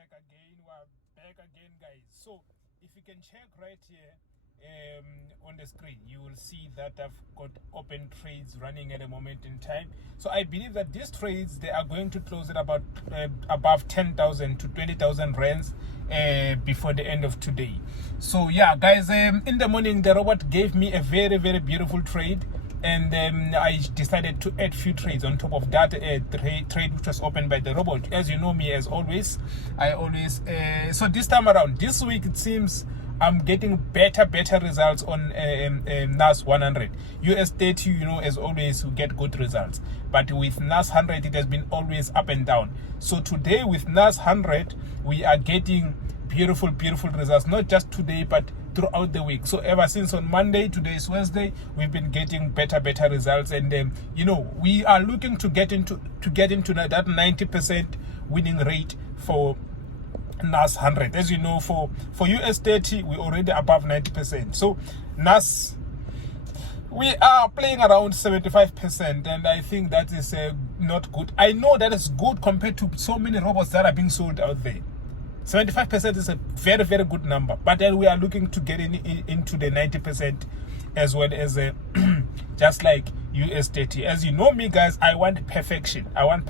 We're back again, guys. So if you can check right here on the screen, you will see that I've got open trades running at a moment in time. So I believe that these trades, they are going to close at about above 10,000 to 20,000 rands before the end of today. So yeah, guys, in the morning the robot gave me a very beautiful trade, and I decided to add few trades on top of that trade which was opened by the robot. As you know me, as always, I always so this time around, this week, it seems I'm getting better results on NAS 100. US 30, you know, as always, we get good results, but with NAS 100 it has been always up and down. So today with NAS 100 we are getting beautiful results, not just today but throughout the week. So ever since on Monday, today is Wednesday, we've been getting better results, and you know, we are looking to get into that 90% winning rate for NAS 100. As you know, for US 30 we're already above 90%. So NAS, we are playing around 75%, and I think that is not good. I know that is good compared to so many robots that are being sold out there. 75% is a very good number, but then we are looking to get into the 90% as well as just like US 30. As you know me, guys, I want perfection. I want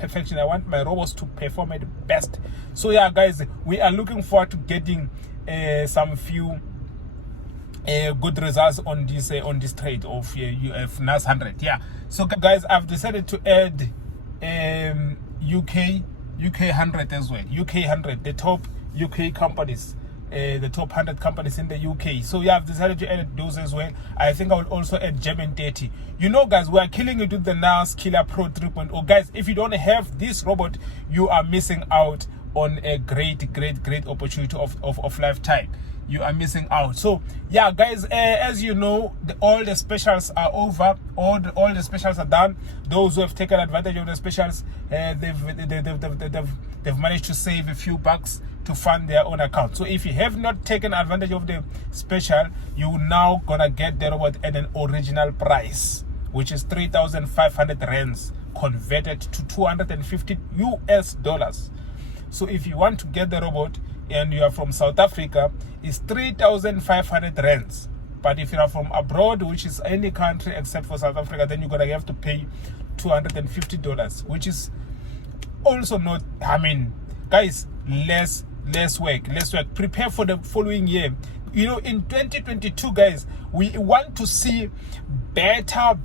my robots to perform at the best. So yeah, guys, we are looking forward to getting some few good results on this trade of NAS 100. Yeah, so guys, I've decided to add UK 100 as well. UK 100, the top UK companies, the top 100 companies in the UK. So yeah, I've decided to add those as well. I think I will also add German 30. You know, guys, we are killing it with the NAS Killer Pro 3.0. Guys, if you don't have this robot, you are missing out on a great opportunity of lifetime. You are missing out. So yeah, guys, as you know, all the specials are over. All the specials are done. Those who have taken advantage of the specials, they've managed to save a few bucks to fund their own account. So if you have not taken advantage of the special, you now gonna get the robot at an original price, which is 3,500 rands converted to 250 US dollars. So if you want to get the robot and you are from South Africa, it's 3,500 rands. But if you are from abroad, which is any country except for South Africa, then you're gonna have to pay $250, which is also not, I mean, guys, less work. Prepare for the following year. You know, in 2022, guys, we want to see better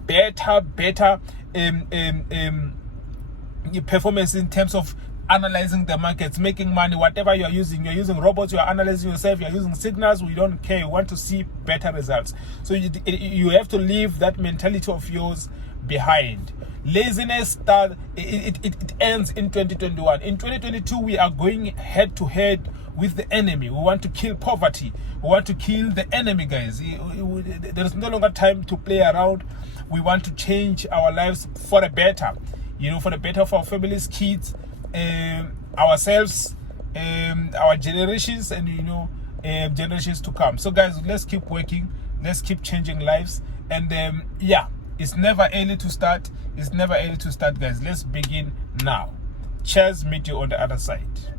performance in terms of analyzing the markets, making money. Whatever you're using robots, you're analyzing yourself, you're using signals, we don't care. You want to see better results. So you have to leave that mentality of yours behind. Laziness it ends in 2021. In 2022, we are going head to head with the enemy. We want to kill poverty. We want to kill the enemy, guys. There is no longer time to play around. We want to change our lives for the better. You know, for the better of our families, kids, ourselves, our generations, and you know, generations to come. So guys, let's keep working, let's keep changing lives, and yeah, it's never early to start. Guys. Let's begin now. Cheers, meet you on the other side.